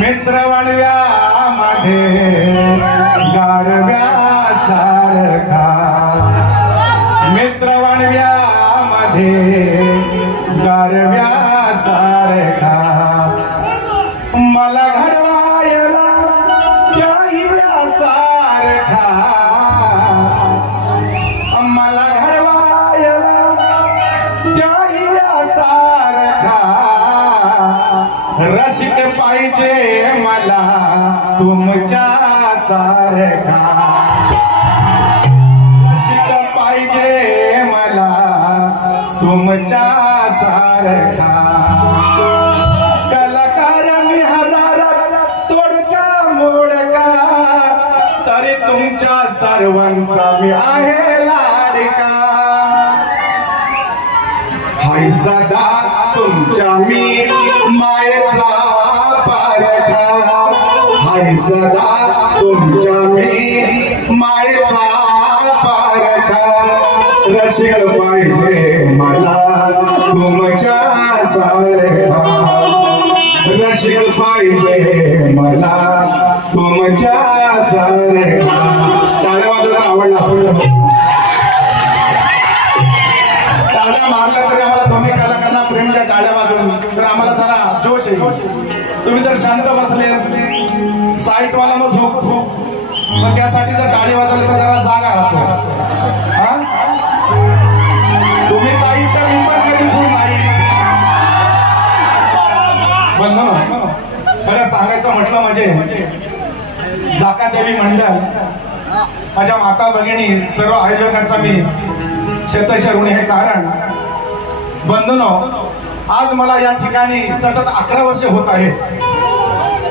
मित्रवणव्यामध्ये गारव्यासारखा, मित्रवणव्यामध्ये गारव्यासारखा मला घडवायला त्या हिऱ्यासारखा, मला घडवायला त्या हिऱ्यासारखा रसिक पाहिजे मला तुमच्या सारखा, रसिक पाहिजे मला तुमच्या सारखा कलाकार मी हजारात तोडका मोडका तरी तुमच्या सर्वांचा मी आहे लाडका, हाय सदा तुमच्या मी मायेचा पारखा, हाय सदा तुमच्या मी मायेचा पारखा रसिक पाहिजे मला तुमच्या सारखा, रसिक पाहिजे मला तुमच्या सारखा. टाळ्या वाजवता आवडला असेल, टाळ्या मारल्या तरी आम्हाला दोन्ही कलाकारांना प्रेमच्या टाळ्या वाजवून तर आम्हाला जरा जोश आहे. तुम्ही जर शांत बसले साईट वाला मग झोप मग त्यासाठी जर टाळी वाजवली तर जरा जागा राहतो. तुम्ही ताई तर नंबर करून ठेवून नाही बंधन. खरं सांगायचं म्हटलं म्हणजे जाकादेवी मंडळ माझ्या माता भगिनी सर्व आयोजकांचा मी शतश ऋणी हे कारण बंधनो आज मला या ठिकाणी सतत 11 वर्ष होत आहेत.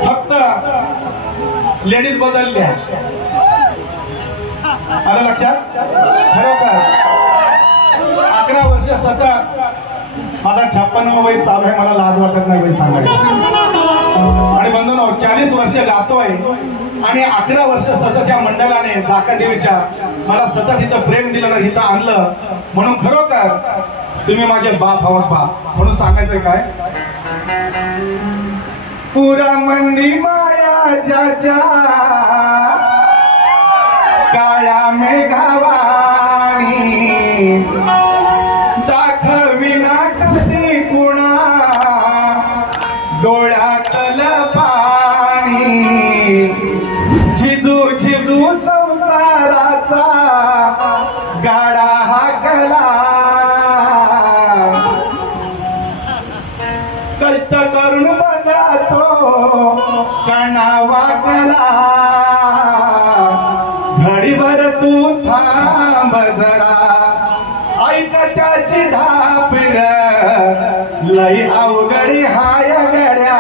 फक्त लेडीज बदलल्या आलं लक्षात. खरोखर 11 वर्ष सतत माझा 56वा वय चालू आहे. मला लाज वाटत नाही वय सांगायचं. आणि बंधनो 40 वर्ष गातोय आणि 11 वर्ष सतत या मंडळाने जाकादेवीच्या मला सतत इथं प्रेम दिलं ना इथं आणलं म्हणून खरोखर तुम्ही माझे बाप आहोत बाप म्हणून सांगायचंय काय. पुरा मंदी माया ज्याच्या काळ्या मेघावाणी दाखविना कधी कुणा डोळ्यातल पाणी झिजू झिजू संसाराचा गाडा हाकला कष्ट करून बघा तो कणावा कला घडीभर तू थांब जरा ऐक त्याची धापर लई अवघडी हाय गड्या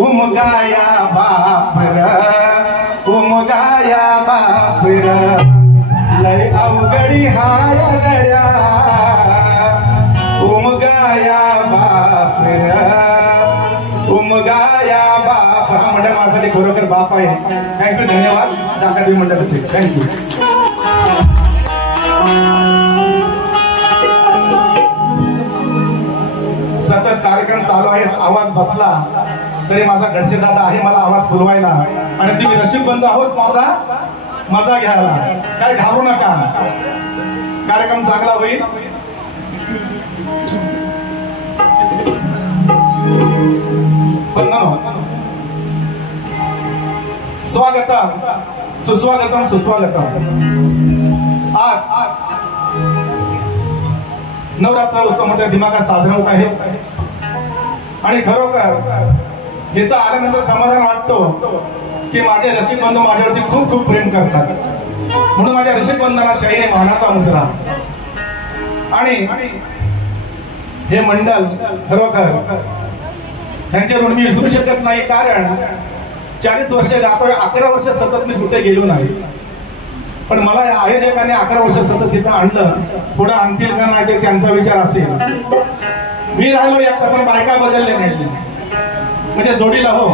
उमगाया बापर उमगाया बापर लई अवघडी हाय गड्या उमगाया बापर उमगाया बाप. हा मंडळ माझ्यासाठी खरोखर बाप आहे. थँक्यू धन्यवाद जाकादेवी मंडळाचे थँक्यू. सतत कार्यक्रम चालू आहे. आवाज बसला तरी माझा गडसे दादा आहे मला आवाज पुरवायला आणि तुम्ही रसिक बंधू आहोत माझा मजा घ्यायला. काय घाबरू नका कार्यक्रम चांगला होईल. स्वागतम सुस्वागतम सुस्वागतम. आज नवरात्र उत्सव मोठ्या दिमागात साजरा होत आहे आणि खरोखर इथं आल्यानंतर समाधान वाटतो की माझे रसिक बंधू माझ्यावरती खूप खूप प्रेम करतात म्हणून माझ्या रसिक बंधूंना शाहीर मानाचा मुद्रा. आणि हे मंडळ खरोखर त्यांचे ऋण मी विसरू शकत नाही कारण 40 वर्ष जातोय 11 वर्ष सतत मी कुठे गेलो नाही पण मला या आयोजकांनी 11 वर्ष सतत तिथं आणलं. पुढे आणतील का नाही ते त्यांचा विचार असेल. मी राहिलो एकटा पण बायका बदलले नाही म्हणजे जोडीला हो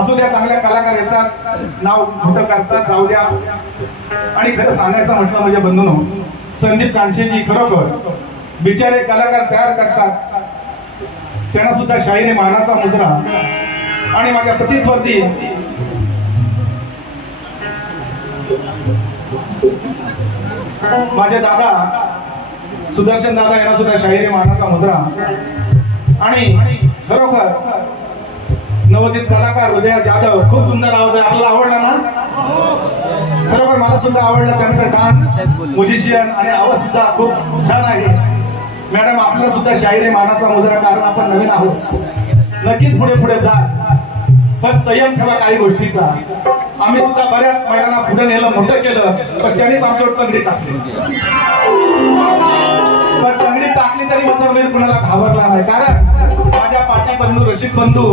असू द्या. चांगल्या कलाकार येतात नाव मोठं करतात जाऊ द्या. आणि खरं सांगायचं म्हटलं म्हणजे बंधूंनो संदीप कांशेजी खरोखर बिचारे कलाकार तयार करतात त्यांना सुद्धा शाहीर मानाचा मुजरा आणि माझ्या प्रतिस्पर्धी माझे दादा सुदर्शन दादा यांना सुद्धा शाहिरी मानाचा मुजरा. आणि खरोखर नवोदित कलाकार उदया जाधव, खूप सुंदर आवाज आहे. आपल्याला आवडला ना? खरोखर मला सुद्धा आवडला त्यांचा डान्स, म्युझिशियन आणि आवाज सुद्धा खूप छान आहे. मॅडम आपल्याला सुद्धा शाहिरी मानाचा मुजरा, कारण आपण नवीन आहोत. नक्कीच पुढे पुढे जा, पण संयम ठेवा काही गोष्टीचा. आम्ही सुद्धा बऱ्याच महिलांना पुढे नेलं, मोठं केलं, पण त्यांनीच आमच्यावर तंगडी टाकली. पण तंगडी टाकली तरी मात्र कुणाला घाबरला नाही, कारण माझ्या पाठी बंधू, रशीद बंधू,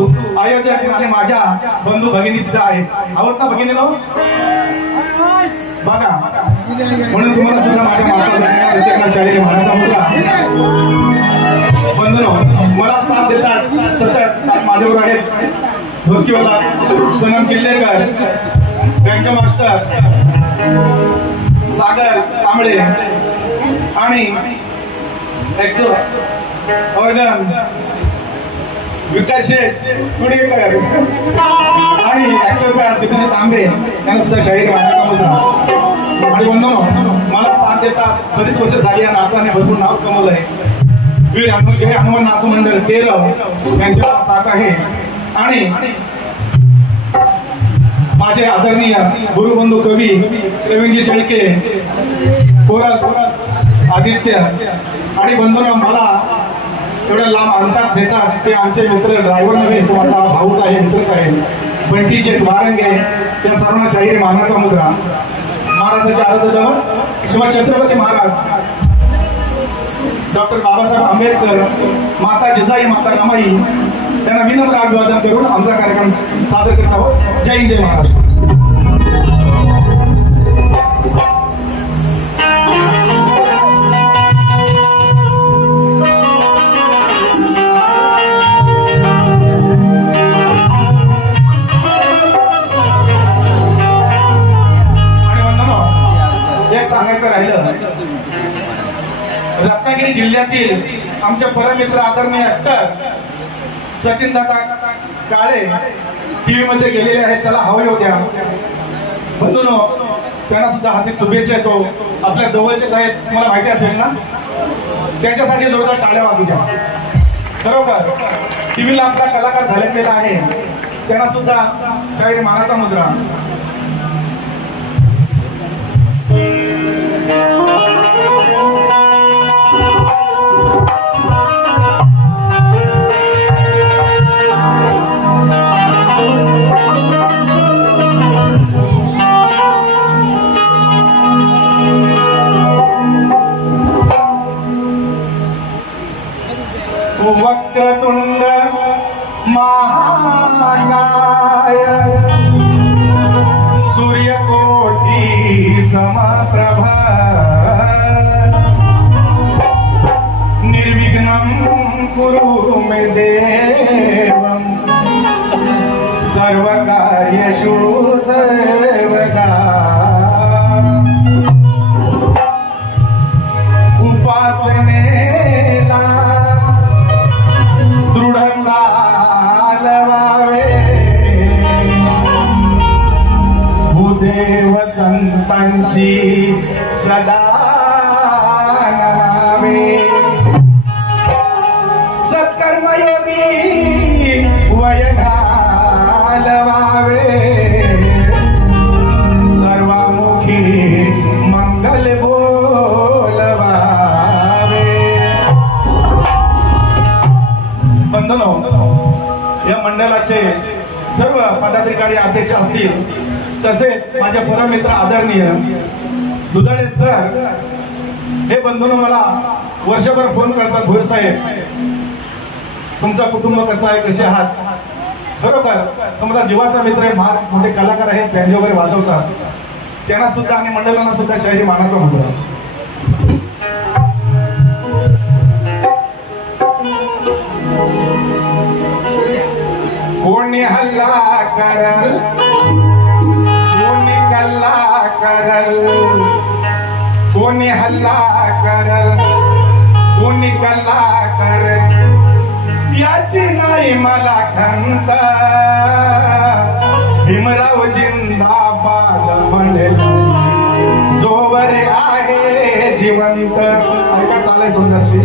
आयोजक आणि माझ्या बंधू भगिनी सुद्धा आहेत. आहोत ना भगिनी नो? बघा, म्हणून तुम्हाला सुद्धा माझ्या माता शाहिरी मानाचा मुजरा. बंधू मला साथ देतात सतत. माझ्यावर आहेत धोतीवाला सनम किल्लेकर, बँक मास्टर सागर कांबळे आणि ऑर्गन विकास कुडेकर आणि ऍक्टर पितुजी तांबे यांना सुद्धा शाहिरी मानाचा मुजरा. आणि बंधू मला साथ देतात. बरीच वर्ष झाली या नाचाने भरपूर नाव कमवलंय. वीर हनुमान नाच मंडळ तेरव यांच्या साथ आहे. आणि माझे आदरणीय गुरुबंधू कवी प्रवीणजी शेळके, कोरस आदित्य आणि बंधूंना मला एवढ्या लांब अंतात देतात ते आमचे मित्र, ड्रायव्हर नव्हे, तो आता भाऊच आहे, मित्रच आहे, बंटी शेठ वारंगे. या सर्वांना शाहिरी मानाचा मुजरा. महाराष्ट्राचे आराध्य शिवाजी छत्रपती महाराज डॉक्टर बाबासाहेब आंबेडकर, माता जिजाई, माता रमाई त्यांना विनम्र अभिवादन करून आमचा कार्यक्रम सादर करत आहोत. जय हिंद, जय महाराष्ट्र. आणि वंदनो, एक सांगायचं राहिलं, रत्नागिरी जिल्ह्यातील आमच्या परमित्र आदरणीय ऍक्टर सचिन दादा काळे टीव्ही मध्ये गेलेले आहेत. चला हवे होत्या बंधूनो, त्यांना सुद्धा हार्दिक शुभेच्छा. येतो आपल्या जवळचेच आहेत, तुम्हाला माहिती असेल ना. त्यांच्यासाठी जोरदार टाळ्या वाजू द्या. खरोखर टीव्हीला आपला कलाकार झळकलेला आहे, त्यांना सुद्धा शाहिरी मानाचा मुजरा. वक्रतुंड महाकाय सूर्यकोटी समप्रभा निर्विघ्नं कुरु मे देवं सर्वकार्येषु सर्वदा. उपासनेला दृढ चालवावे, भूदेव संतांशी सदा नमावे. सत्कर्मयोगी वय घालवावे, सर्वामुखी मंगल बोलवावे. बंधनो, या मंडळाचे सर्व पदाधिकारी अध्यक्ष असतील, तसेच माझे परममित्र आदरणीय दुधाळे सर, हे बंधूंनो मला वर्षभर फोन करतात, भोर साहेब तुमचं कुटुंब कसं आहे, कसे आहात. खरोखर तुमचा जीवाचा मित्र आहे, मोठे कलाकार आहेत, त्यांचे वगैरे वाजवतात. त्यांना सुद्धा आणि मंडळांना सुद्धा शाहिरी मानाचा मुजरा. कोणी हल्ला करल, कोणी कल्ला करल, कोणी हल्ला करल, कोणी कल्ला करल, याची नाही मला खंत. भीमराव जिंदाबाद म्हणले जोवर आहे जिवंत. ऐका चाले सुंदरशी.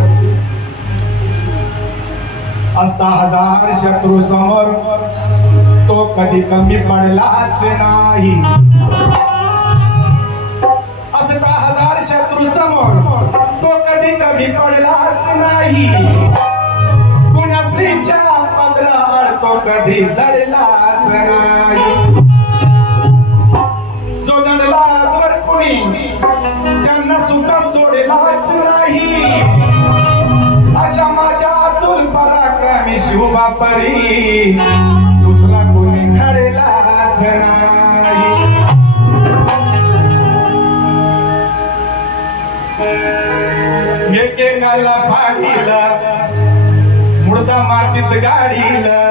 असता हजार शत्रू समोर तो कधी कमी पडलाच नाही. असता हजार शत्रू समोर तो कधी कमी पडलाच नाही. कुणाश्रीच्या पदराआड तो कधी दडलाच नाही. जो दडला जर कुणी त्यांना सुद्धा सोडलाच नाही. अशा माझ्या अतुल पराक्रमी शिवबापरी दुसरा कोणी घडलाच नाही. एकेकाला फाडीला मुर्दा मातीत गाडीला.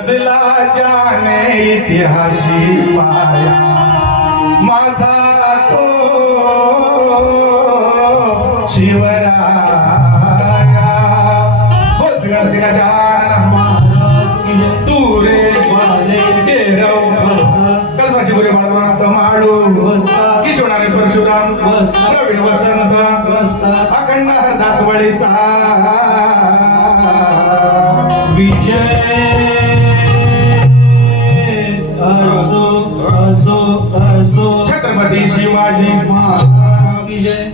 रचला जाने इतिहासी पाया माझा तो शिवराया बोल गणतिका जान महाराज की तू रे वाले तेरव कलसाची गुरे बळवंत माळू किशोणारे परशुराम प्रवीण वसंत अखंड हरदास बळीचा विजय असो असो असो छत्रपती शिवाजी महाराज की जय.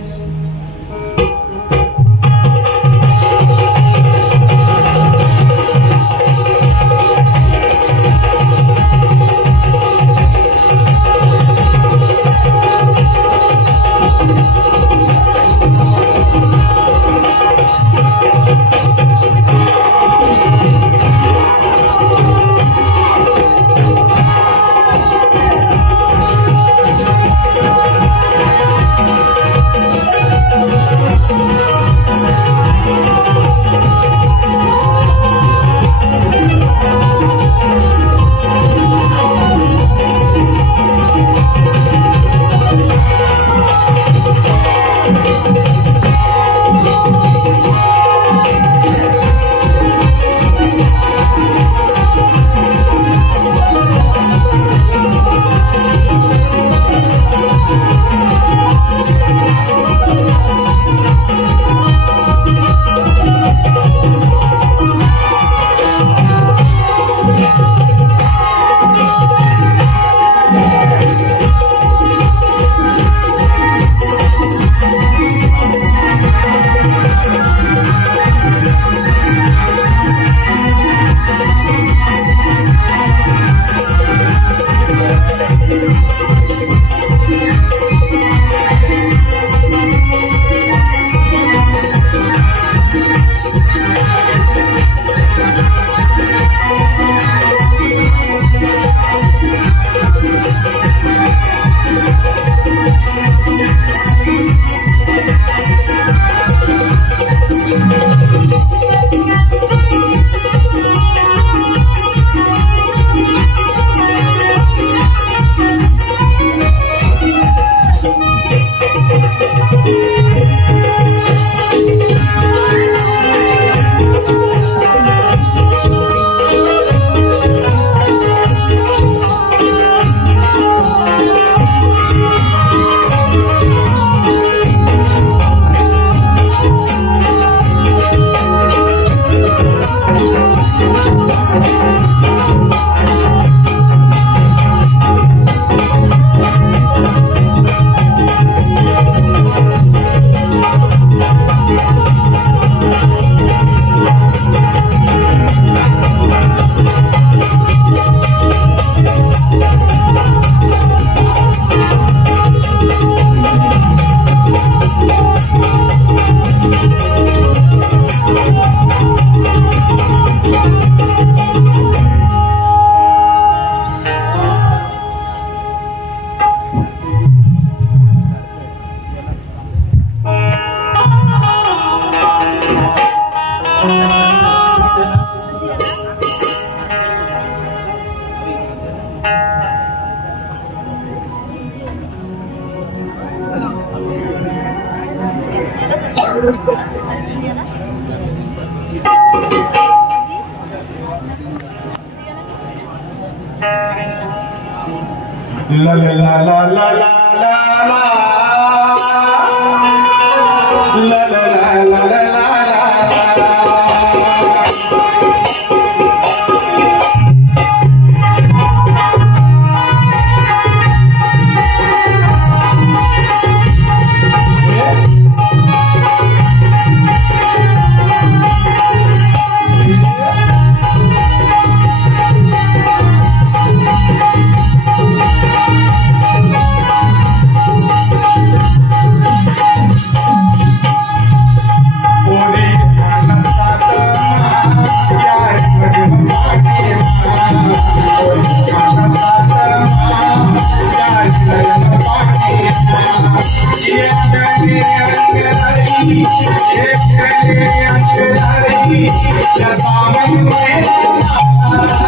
La la la la la la la la la la la la la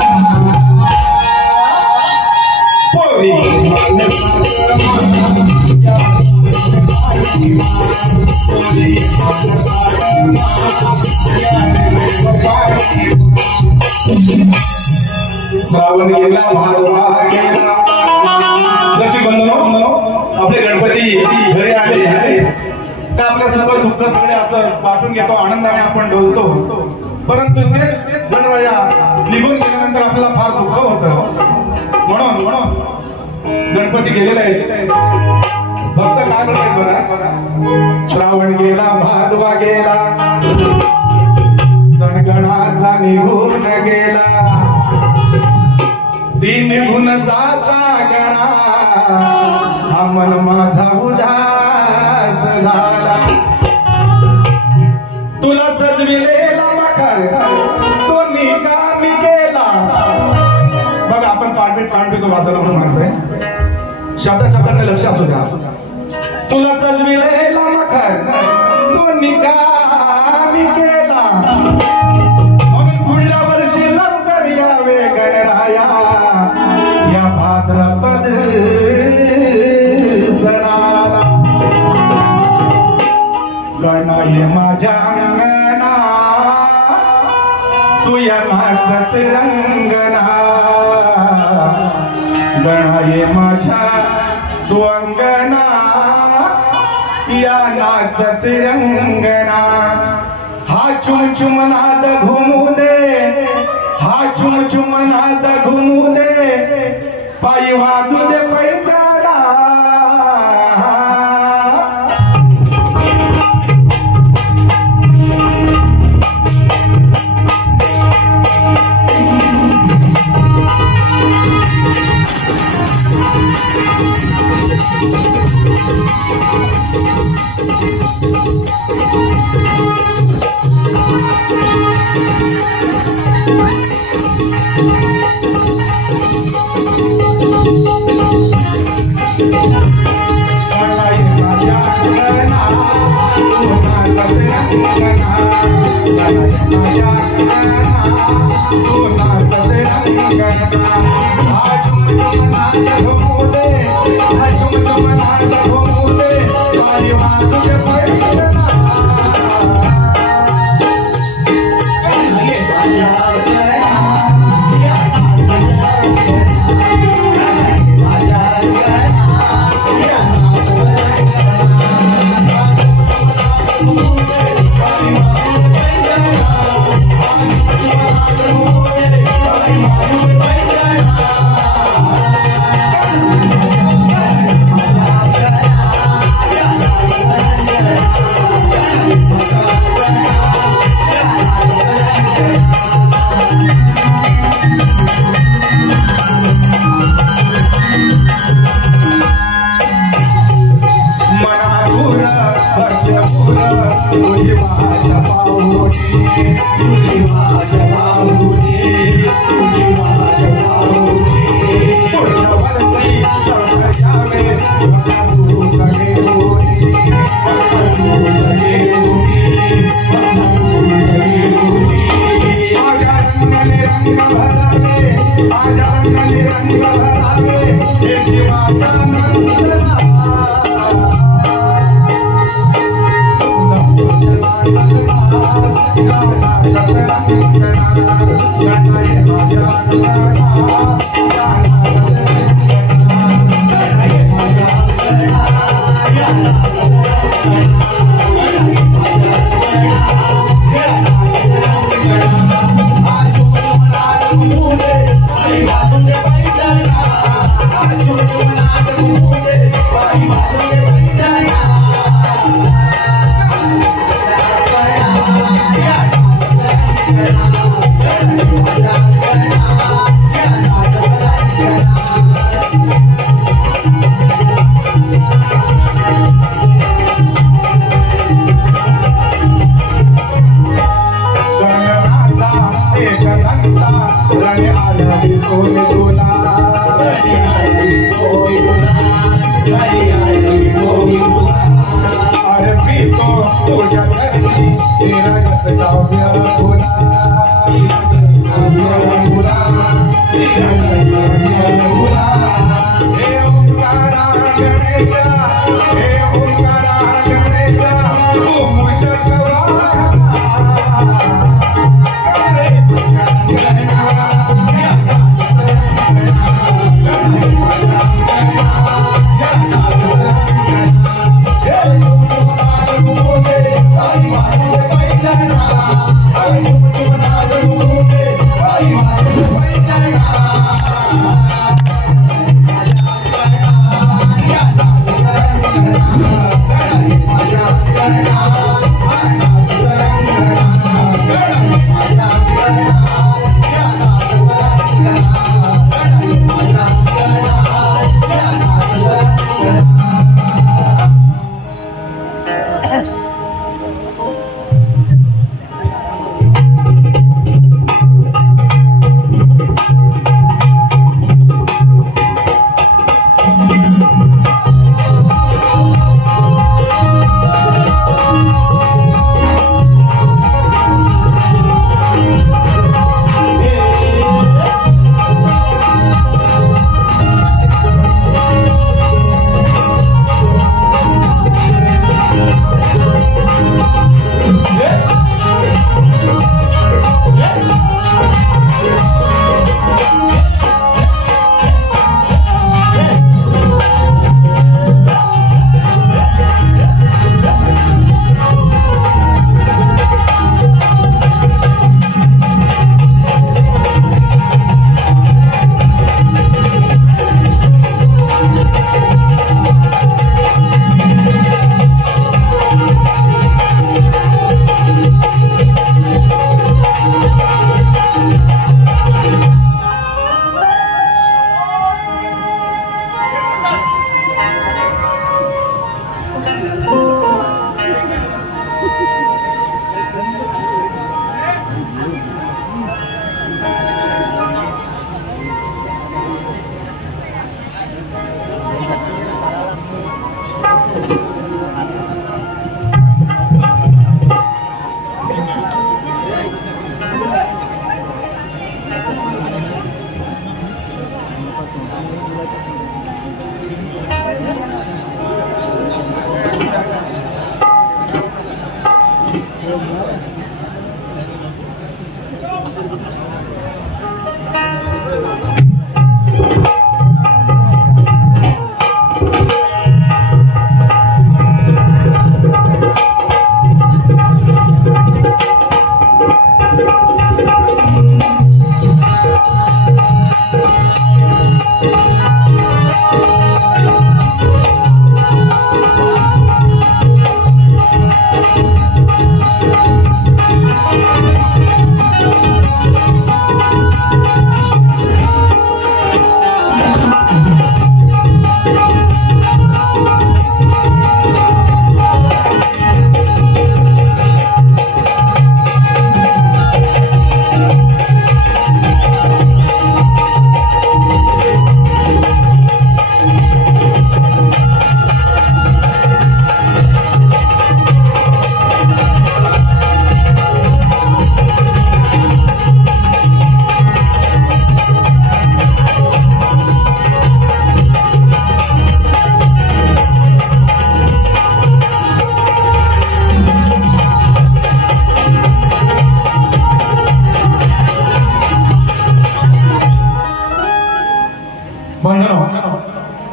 Yeah. Shravan गेला भादवा गेला रसिक बंधनो आपले गणपती घरी आले तर आपल्यासोबत दुःख सगळे असं वाटून घेतो आनंदाने आपण डोलतो परंतु ते गणराया निघून गेल्यानंतर आपल्याला फार दुःख होतं म्हणून गणपती गेलेला आहे भक्त काय म्हणतात बघा श्रावण गेला भादवा गेला सणगणाचा निघून गेला ती निघून जाता गणा हा मन माझा उदास झाला तुला सजविलेला मखर तो निकामी गेला बघा आपण पाणपीत तो वाजवला म्हणून म्हणायचंय शब्दाने लक्ष असू द्या तुला सजविलेला मखर तो निकामी गेला म्हणून पुढल्या वर्षी लवकर यावे गणराया या भाद्रपद सणाला गणाय माझ्या अंगणा तू या नाचत रंगना गणाय माझ्या तू अंगणा या नाचत रंगना हा चुम नाद घुमू दे हा चुम नाद घुमू दे पायी वाजू दे पैताला गणेशा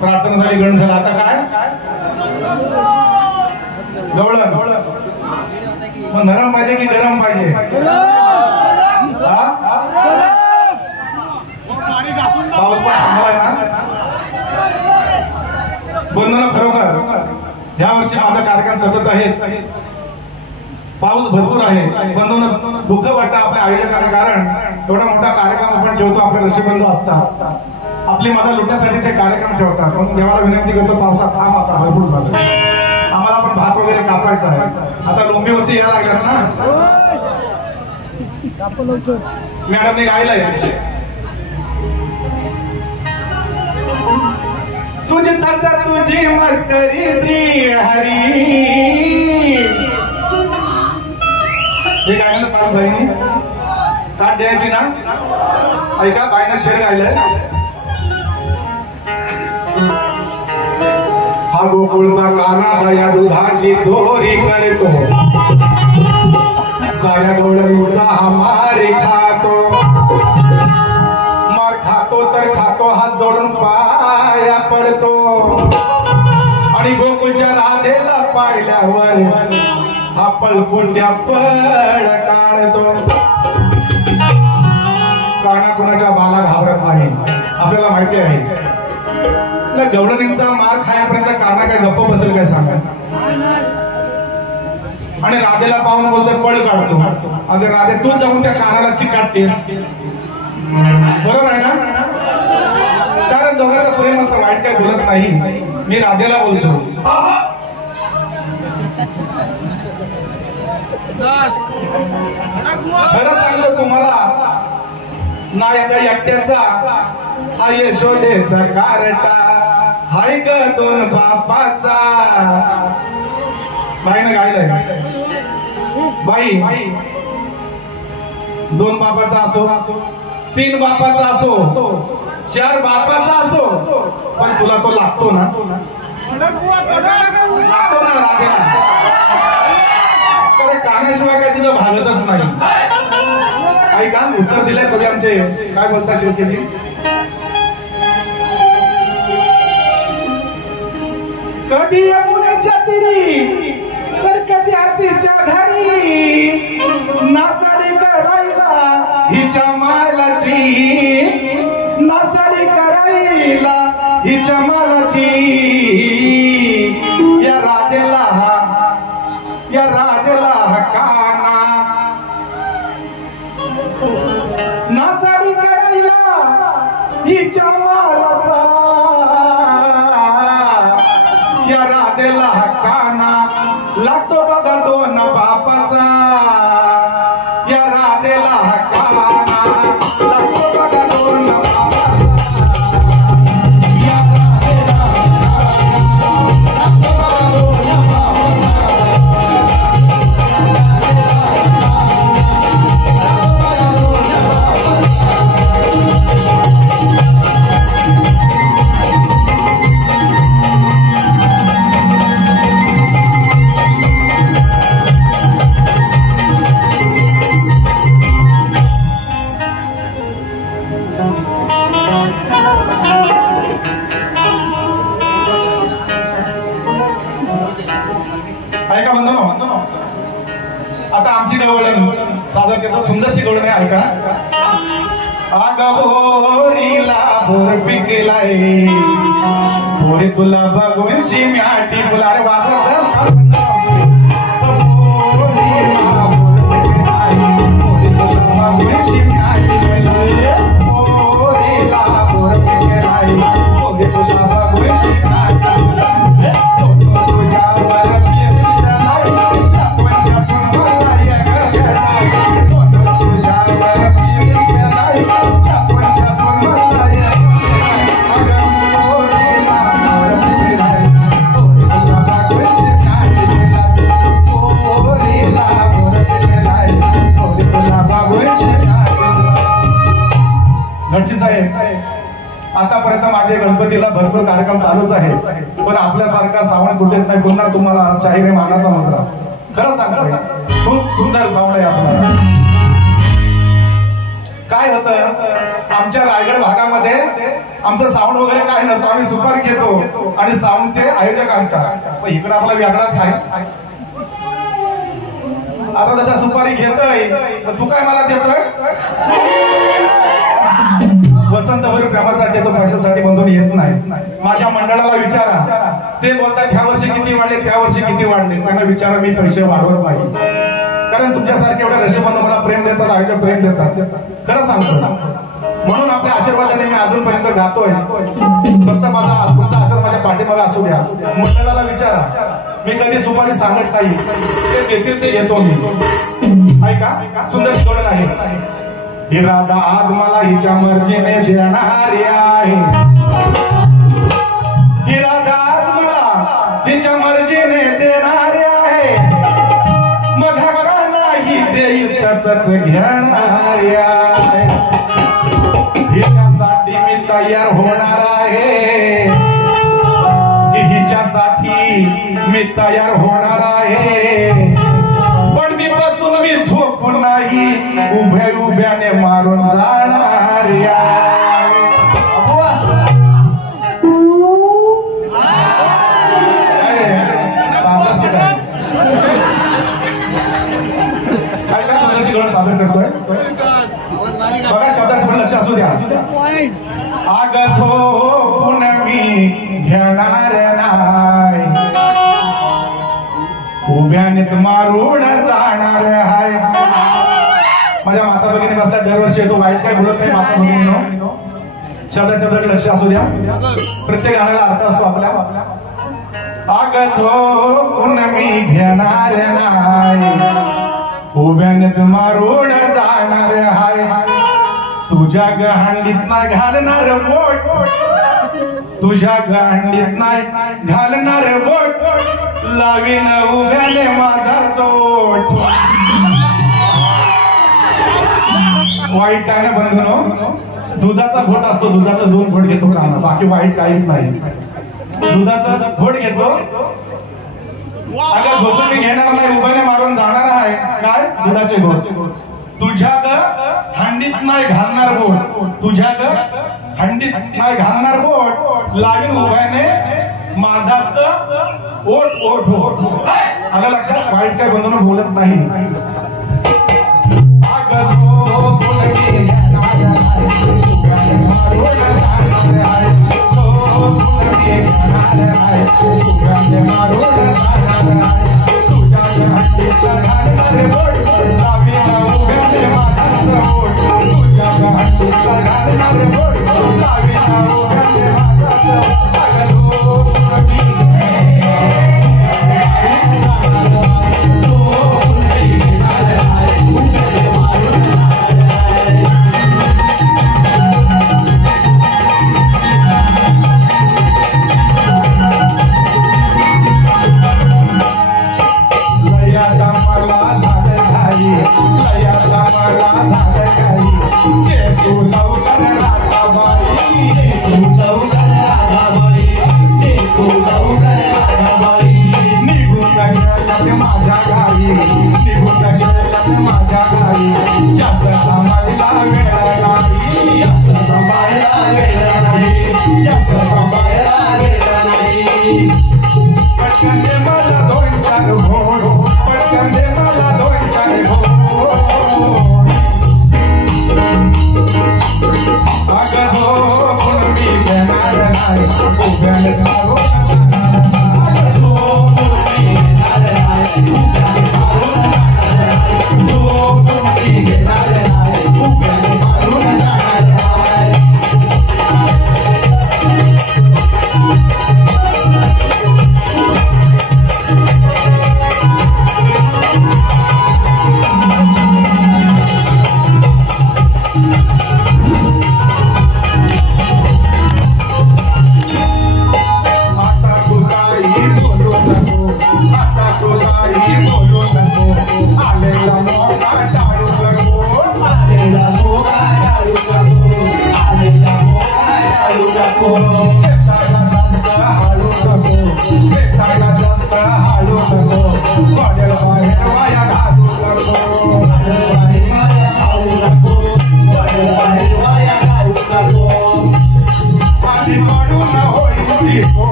प्रार्थना झाली, गण झाला. आता काय गवळण मग नरम पाहिजे की गरम पाहिजे? पाऊस पण थांबलाय ना. बंधन खरोखर ह्या वर्षी माझा कार्यक्रम सतत आहे. पाऊस भरपूर आहे. बंधून दुःख वाटतं आपल्या आईला, कारण एवढा मोठा कार्यक्रम आपण ठेवतो. आपले ऋषीबंधू असतात, आपली मजा लुटण्यासाठी ते कार्यक्रम ठेवतात. म्हणून देवाला विनंती करतो, पावसात थांब, आता भरपूर झालं. आम्हाला पण भात वगैरे कापायचा आहे. आता लोंबीवरती यायला लागल्यात ना. मॅडमने गायलाय, तुझी थट्टा तुझी मस्करी श्री हरी. हे गायला चालू बाईने काट द्यायची ना. ऐका, बाईनं शेर गायलंय. हा गोकुळचा काना दया दुधाची चोरी करतो, साऱ्या गवळणींचा हा मारी खातो. मार खातो तर खातो, हात जोडून पाया पडतो. आणि गोकुळच्या राधेला पाहिल्यावर हा पळकुट्या पळ काढतो. काना कोणाच्या बाला घाबरत नाही, आपल्याला माहिती आहे. गवळणींचा मार खायापर्यंत काना काय गप्प बसेल काय सांगा. आणि राधेला पाहून बोलतोय पळ काढतो. अगं राधे तू जाऊन त्या कानाला चिकाटतेस, बरोबर आहे ना? कारण दोघांचं प्रेम असं वाईट काय बोलत नाही. मी राधेला बोलतो, खरं सांगतो तुम्हाला, ना एका एकट्याचा हा यशोदेचा कारटा, हाय ग दोन बापाचा. बाईनं गायलंय, बाई दोन बापाचा असो, तीन बापाचा असो, चार बापाचा असो, पण तुला तो लागतो ना, लागतो ना राधेला. तर कानाशिवाय काय तिथं भागतच नाही. ऐका उत्तर दिलंय कधी आमचे, काय बोलता शिर्केजी? कधी यमुनेच्या तिरी तर कधी आरतीच्या घरी, नाचडी करायला हिच्या मालाची, नाचडी करायला हिच्या मालाची. या राधेला हा काना, नाचडी करायला हिच्या मालाचा. या राधेला हा काना लागतो बघा दोन बापाचा. या राधेला हा काना लागतो बघा दोन बापाचा. या राधेला हा काना लागतो बघा दोन बापाचा. ऐका म्हणतो, आता आमची गवळण सादर करतो, सुंदरशी गवळण आहे. ऐका. आग बोरीला बोर पिकलाय, बोरी तुला बघून शिम्याटी तुला. अरे वापरायचं आतापर्यंत माझे गणपतीला भरपूर कार्यक्रम चालूच आहे, पण आपल्यासारखा सावण कुठेच नाही. पुन्हा तुम्हाला चाहिरे मानाचा मुजरा. खरं सांगा, खूप सुंदर सावण आहे आपल्याला. काय होतं आमच्या रायगड भागामध्ये, आमचं सावण वगैरे काय नसतं. आम्ही सुपारी घेतो आणि सावणचे आयोजक आणतात. पण इकडे आपला वेगळाच आहे. आता त्याचा सुपारी घेतोय, तू काय मला देतोय? वसंतभर प्रेमासाठी तो पैशासाठी बंधून येत नाही. माझ्या मंडळाला विचारा, ते बोलतात ह्या वर्षी किती वाढले, त्या वर्षी किती वाढले. त्यांना विचारा, मी पैसे वाढवत नाही. कारण तुमच्यासारखे एवढे ऋषीबंधू मला प्रेम देतात, आयोजक प्रेम देतात. खरं सांगतो, म्हणून आपल्या आशीर्वादाने मी अजूनपर्यंत गातोय. फक्त माझा तुमचा आशीर्वाद माझ्या पाठीमागे असू द्या. मंडळाला विचारा, मी कधी सुपारी सांगत नाही, ते देतील ते घेतो मी. ऐका, सुंदर गवळण आहे. ही राधा आज मला हिच्या मर्जीने देणारी आहे. ही राधा आज मला हिच्या मर्जीने देणारी आहे. मग हक्का नाही देईल तसंच घेणारी आहे. हिच्यासाठी मी तयार होणार आहे. हिच्यासाठी मी तयार होणार आहे. पण मी बसून मी झोपून नाही, उभ्या उभ्याने मारून जाणार. करतोय. बघा शब्दाचं लक्ष असू द्या. आग झोपून मी घेणार नाही, उभ्यानेच मारून जाणार आहे. माझ्या माता भगिनी बसल्या दरवर्षी येतो, वाईट काय बोलत नाही माता भगिनीनो. शब्दाचं लक्ष असू द्या. प्रत्येक गाण्याला अर्थ असतो आपल्या. आग झोपून मी घेणार नाही, उभ्यानेच मारून जाणार हाय. तुझ्या गहांडीत नाही घालणार बोट, तुझ्या गहांडीत नाही घालणार बोट, लावीन उभ्याने माझा चोट. वाईट काय ना बंधूनो, दुधाचा घोट असतो, दुधाचा 2 घोट घेतो काना, बाकी वाईट काहीच नाही. दुधाचा घोट घेतो. अगं झोपून मी घेणार नाही, उभ्याने मारून जाणार आहे. काय दुधाचे घोट. तुझ्या हंडीत नाही घालणार बोट, तुझ्या हंडीत नाही घालणार बोट, लावीन उभ्याने माझाच ओट ओट ओट. आलं लक्षात. वाईट काय बंधून बोलत नाही.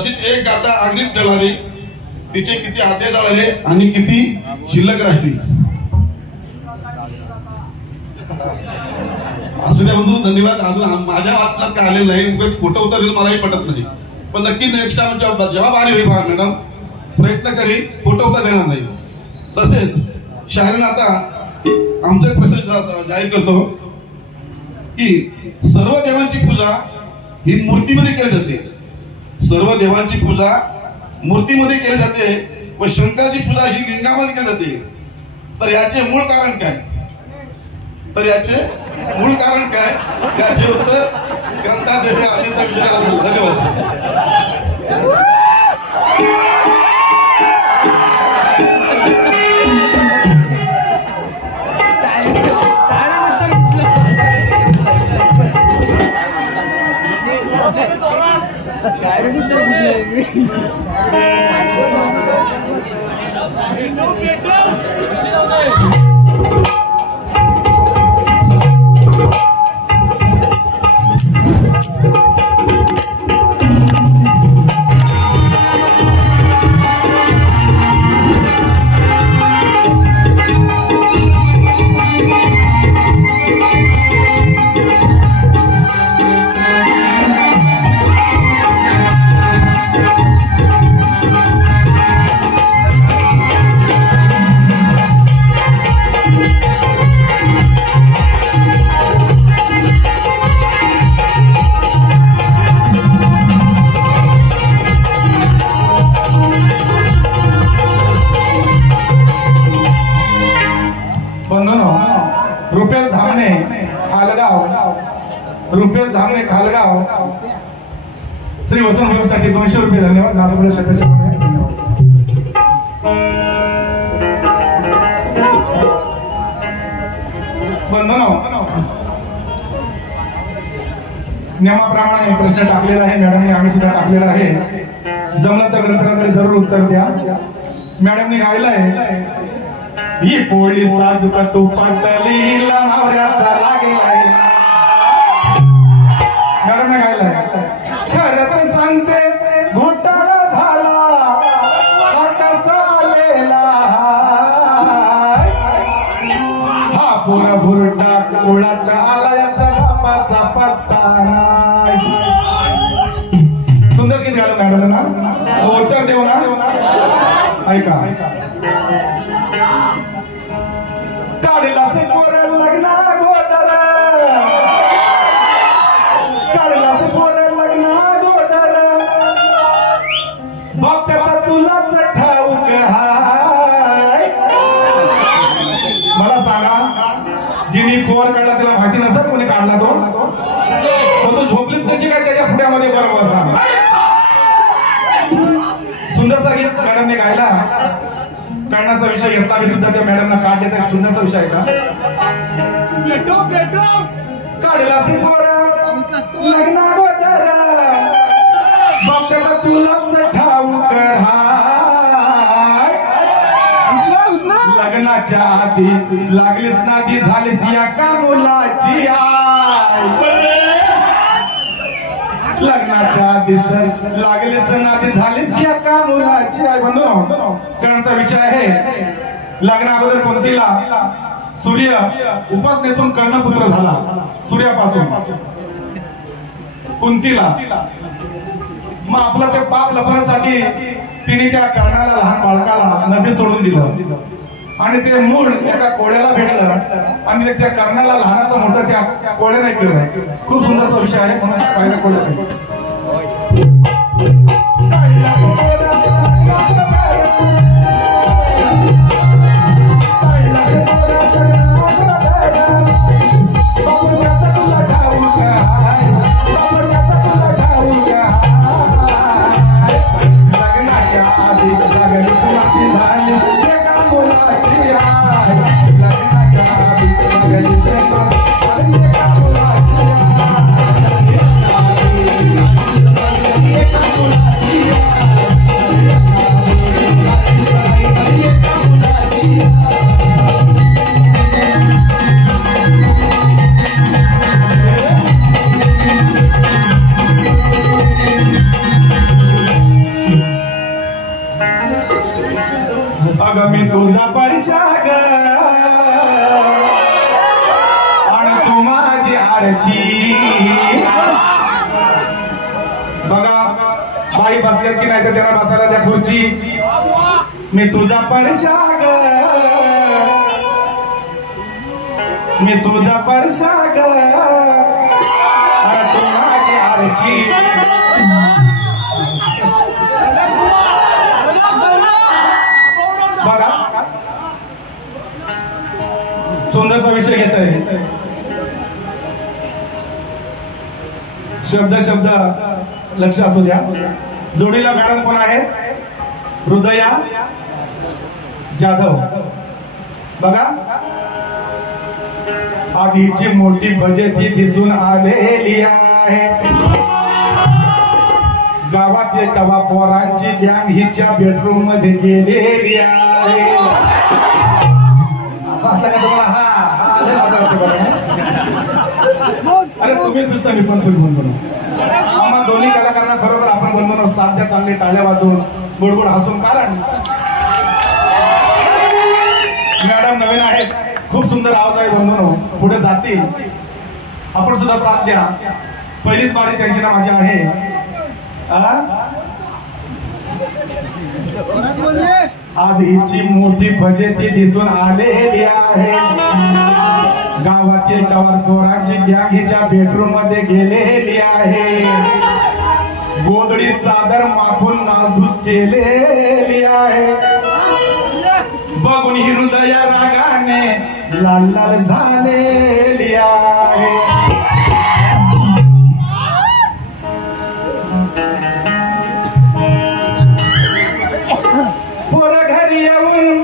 तशीच एक गाथा अग्नीत जळाली, तिचे किती हाते जळाले आणि किती शिल्लक राहिली. असू द्या बंधू, धन्यवाद. अजून माझ्या वाचनात काय आलेलं नाही, उगाच खोटं उत्तर दिलं मलाही पटत नाही. पण नक्की नेक्स्ट टाइम जेव्हा आली होई बघा मॅडम, प्रयत्न करी खोटं उत्तर देणार नाही. तसेच शाहीरानं आता आमचा एक प्रश्न जाहीर करतो की सर्व देवांची पूजा ही मूर्तीमध्ये केली जाते. सर्व देवांची पूजा मूर्तीमध्ये केली जाते व शंकराची पूजा ही लिंगामध्ये केली जाते. तर याचे मूळ कारण काय? त्याचे उत्तर ग्रंथात आहे आणि त्या विषयाला धन्यवाद. रुपेश धामणे खालगाव श्री वसंत साठी 200 रुपये. धन्यवाद. नाचबळ क्षेत्राच्या बंधनो, नियमाप्रमाणे प्रश्न टाकलेला आहे मॅडमने, आम्ही सुद्धा टाकलेला आहे. जमलं तर ग्रंथाकडे जरूर उत्तर द्या. मॅडमने गायलाय, ही पोळी साजूक तुपातली लावऱ्याचा लागेलाय. मॅडमने गायलाय, खरंच सांगते घोटाळा झाला हा कसा आलेला, हा पोरा भुरटा कोळात आला याच्या बापाचा पत्ता नाही. सुंदर गीत गायलं मॅडम ना, उत्तर देऊ ना. ऐका, काढला से पोर लग्ना गोदर, काढला से पोर लग्ना गोदर, बाप त्याचा तुलाच ठाऊक हाय. मला सांगा, जिनी पोर काढला तिला माहिती नसेल कोणी काढला तो तू झोपलीच कशी काय त्याच्या पुढ्यामध्ये? बरोबर सांग. सुंदरसा गीत मॅडमने गायला. कर्णाचा विषय घेतला, मी सुद्धा त्या मॅडमला काढ देते. सुंदरचा विषय का काढला से पोरा लग्ना गोदर, बाप त्याचा तुलाच ठाऊक हाय. लग्नाच्या आधी लागलीस नादी झालीस या का मुलाची आय. लग्नाच्या आधी लागलीस नादी झालीस या का मुलाची आय. बंधू, कर्णाचा विषय आहे. लग्ना अगोदर कोणतीला सूर्य उपासनेतून कर्णपुत्र झाला. सूर्यापासून कुंतीला. मग आपलं ते पाप लपवण्यासाठी तिने त्या कर्णाला, लहान बाळकाला नदी सोडून दिलं आणि ते मूळ एका कोळ्याला भेटलं आणि त्या कर्णाला लहानाचं मोठं त्या कोळ्याने केलं. खूप सुंदरचा विषय आहे. म्हणून पहिल्या कोळ्यात Thank you. आरची. बघा बाई बसल्यात की नाही तर त्यांना बसायला द्या खुर्ची. मी तुझा परशा ग, मी तुझा परशा ग, तू माझी आरची. बघा सुंदरचा विषय घेत आहे. शब्द शब्द लक्ष असू द्या. जोडीला मॅडम कोण आहेत? हृदया जाधव. बघा आज हिची मोठी फजिती दिसून आलेली आहे. गावात तवा पोरांची गँग हिच्या बेडरूम मध्ये गेलेली आहे. असं असलं का तुम्हाला? अरे तुम्ही दिसता मी पण खुश म्हणतो. आम्हा दोन्ही कलाकारांना खरोखर आपण बनवून साथ द्या, चांगले टाळ्या वाजवून गोडगोड हसून. कारण मॅडम नवीन आहेत, खूप सुंदर आवाज आहे बंधूंनो, पुढे जातील. आपण सुद्धा साथ द्या. पहिलीच बारी त्यांची ना माझी आहे. आज हिची मोठी फजिती दिसून आलेली आहे. गावातील टवार पोरांची गँग हिच्या बेडरूम मध्ये गेलेली आहे. गोधडीत चादर मागून नासधूस केलेली आहे. बघून ही हृदय रागाने लाल लाल झालेली आहे. पोर घरी येऊन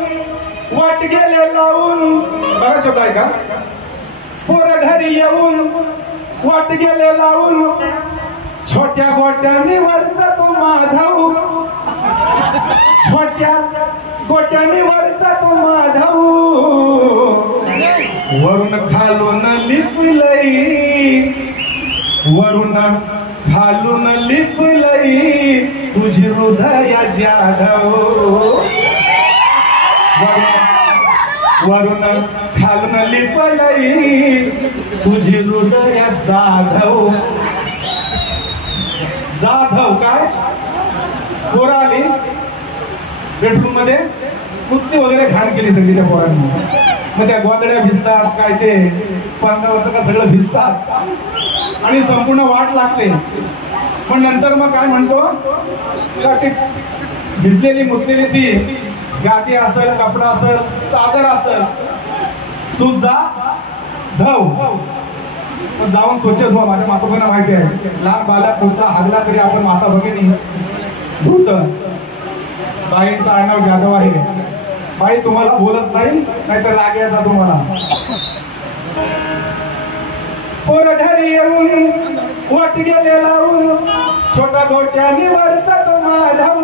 वाट गेले लावून. बघा शब्द आहे का? पोर घरी येऊन वाट गेले लावून, छोट्या गोट्यानी वरचा तो माधव, छोट्या गोट्यानी वरचा तो माधव, वरून खालून लिपलई, वरून खालून लिपलई तुझी हृदय जाधव. वरून खालून लिपलई तुझी हृदय जाधव. जाधव काय पोरं आली बेडरूम मध्ये, कुत्ती वगैरे घाण केली सगळी त्या पोरांनी. मग त्या गोदड्या भिजतात, काय ते पंगावरचं का सगळं भिजतात आणि संपूर्ण वाट लागते. पण नंतर मग काय म्हणतो, ती भिजलेली मुतलेली ती गादी असेल, कपडा असेल, चादर असेल, तू जा धव, पण जाऊन स्वच्छ धुवा. माझ्या मातोबांना माहिती आहे, लहान बाला कुठला हागला तरी आपण माता भगिनी धुत. बाईंचा आडनाव जाधव आहे. बाई तुम्हाला बोलत नाही, नाहीतर राग यायचा तुम्हाला. पोर घरी येऊन वाट गेले लावून, छोटा गोट्यानी वरचा तो माधव,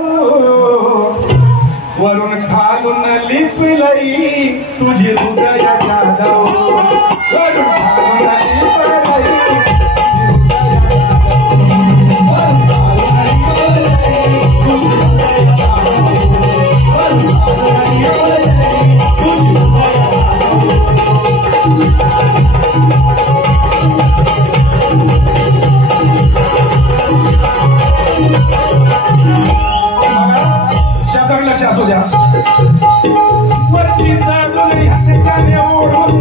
वरून खालून लिपलई तुझी हृदय जाधव. वरून खालून लिपलई शब्दाकडे लक्ष असू द्या. वरती चढून ह्याने ओढून,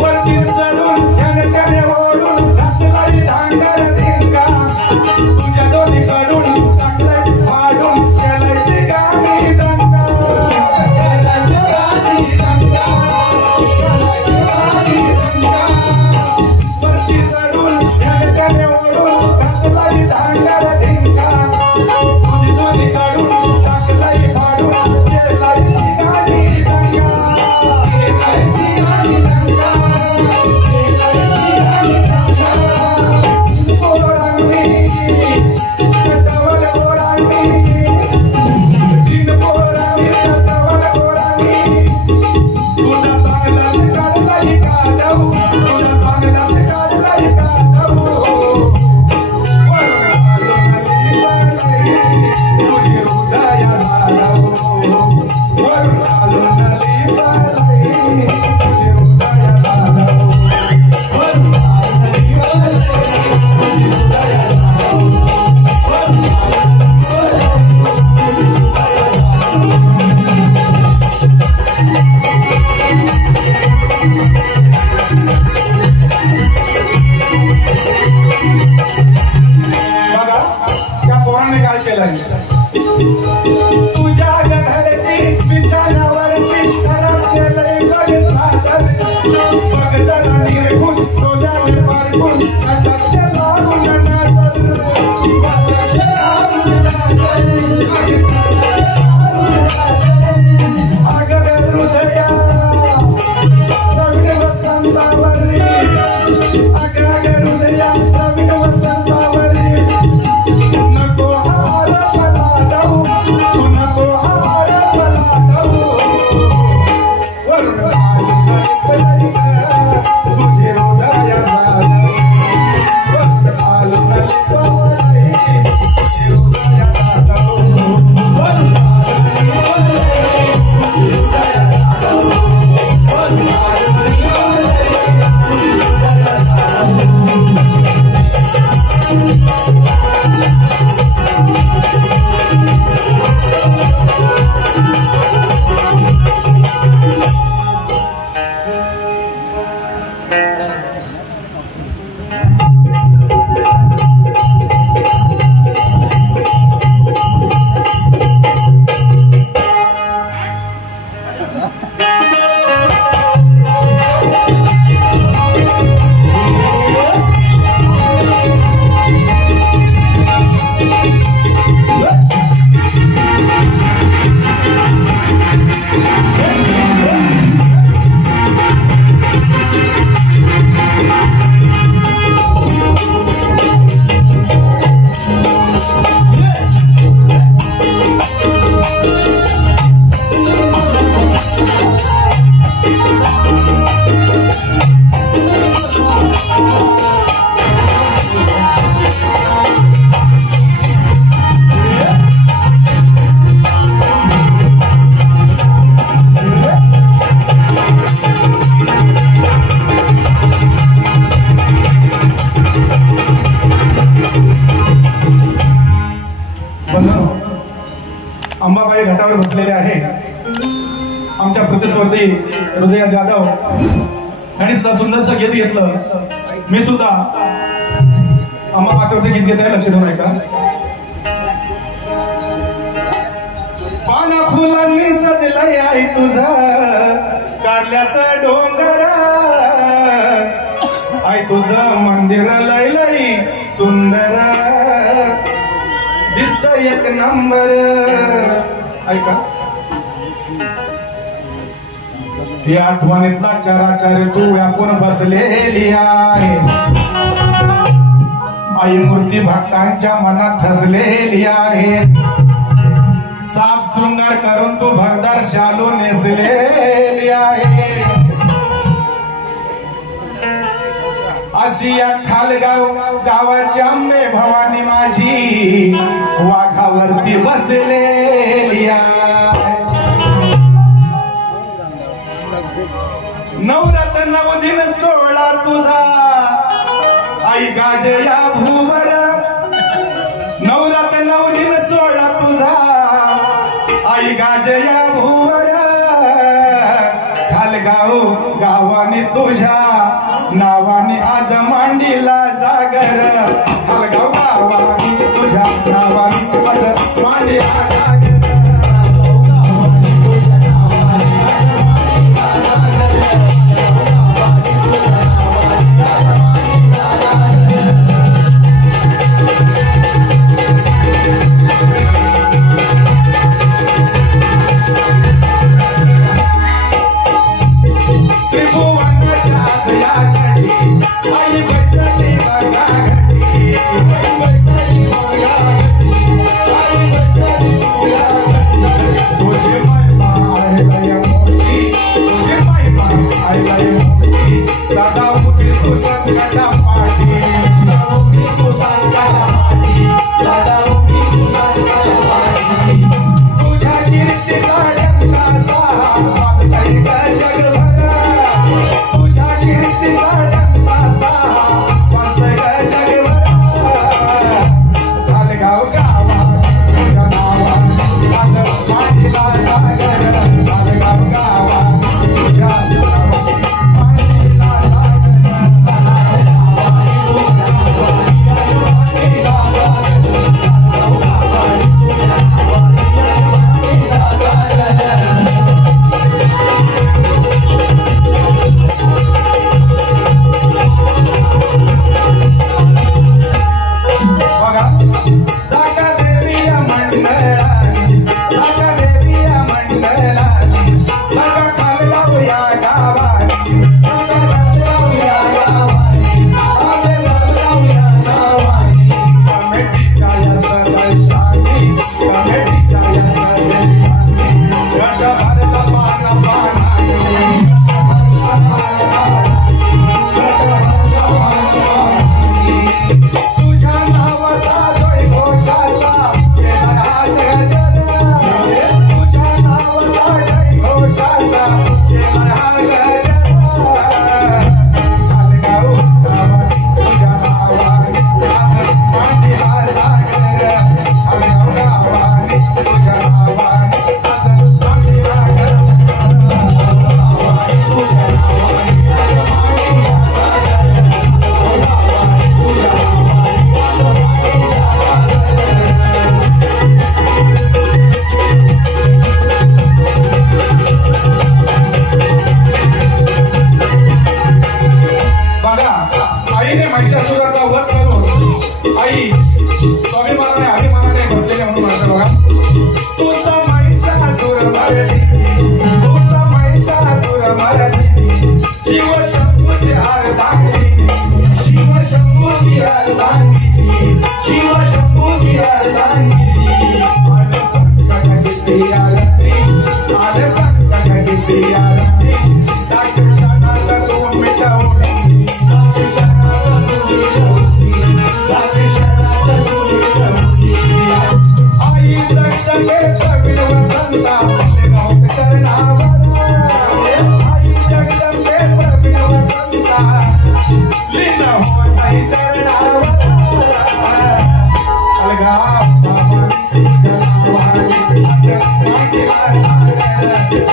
वरती चढून ह्याने ओढून घातलाय धांगर धिंगा, तुझ्या दोन्ही कडून टाकलाय फाडून, केलाय तिघांनी दंगा, केलाय तिघांनी दंगा, केलाय तिघांनी दंगा. वरती चढून ह्याने ओढून घातलाय धांगर धिंगा, तुझी दोन्ही कडून टाकलाय फाडून, केलाय तिघांनी दंगा, केलाय तिघांनी दंगा, केलाय तिघांनी दंगा. पोरांनी टवल पोरांनी, तीन पोरांनी टवल पोरांनी, तुझा चांगलाच काढलाय काढव, तुझा चांगलाच काढलाय काढव. वरून खालून लिपलई तुझी हृदय जाधव, वरून खालून लिपलई तुझी हृदय जाधव. अगदी हृदया जाधव आणि सुद्धा सुंदरसं गीत घेतलं. मी सुद्धा आम्हा मातेवरती गीत घेत आहे, लक्ष देऊ नका. पाना फुलांनी सजलंय आई तुझं कारल्याचं डोंगर, आई तुझं मंदिर लय लय सुंदर दिसत एक नंबर. ऐका, या आठवणीतला चराचर तू व्यापून बसलेली आहे. आई मूर्ती भक्तांच्या मनात ठसलेली आहे. साज शृंगार करून तू भरदार शालू नेसलेली आहे. अशी या खालगाव गावाची अंबे भवानी माझी वाघावरती बसलेली आहे. नवरात 9 दिन सोहळा तुझा आई गाजे या भूवर. नवरात 9 दिन सोहळा तुझा आई गाजे या भूवर. खालगाव गावाने तुझ्या नावाने आज मांडीला जागर. खालगाव गावाने तुझ्या नावाने आज मांडीला जागर.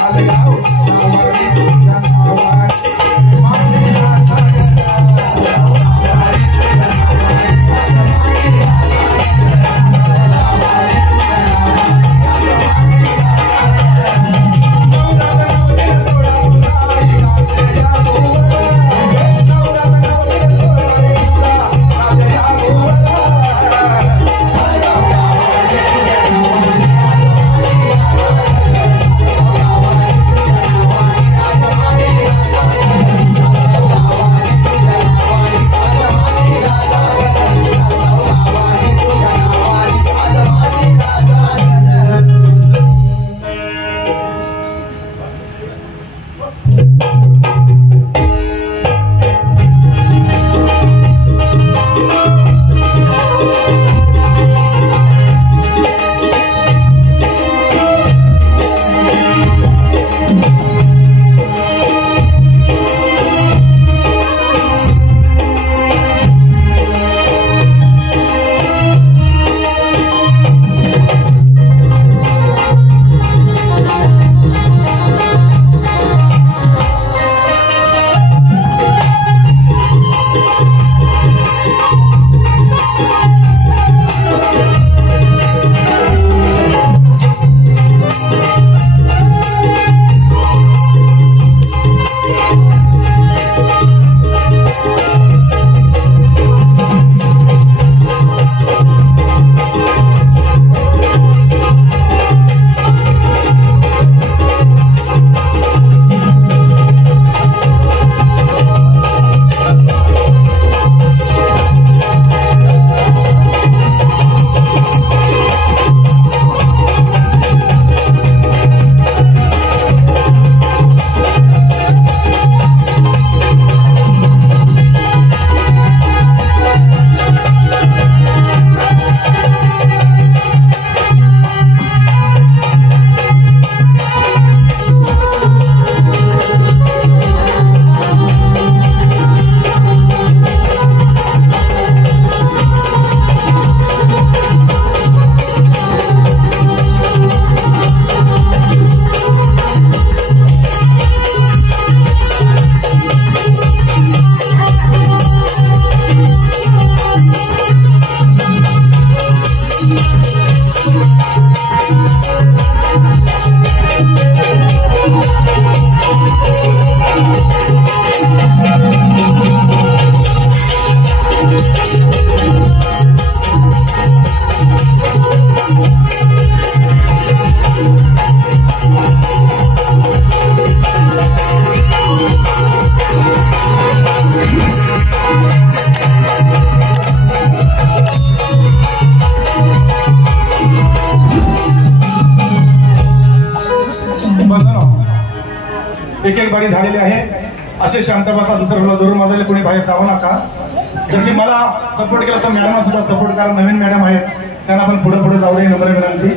Allegao, एक एक बारी झालेली आहे. असे शांत बसा, दुसरं जोर माजायला कोणी बाहेर जाऊ नका. जशी मला सपोर्ट केला तर मॅडमना सुद्धा सपोर्ट करा. नवीन मॅडम आहेत त्यांना पण पुढे पुढे जाऊ नये, नम्र विनंती.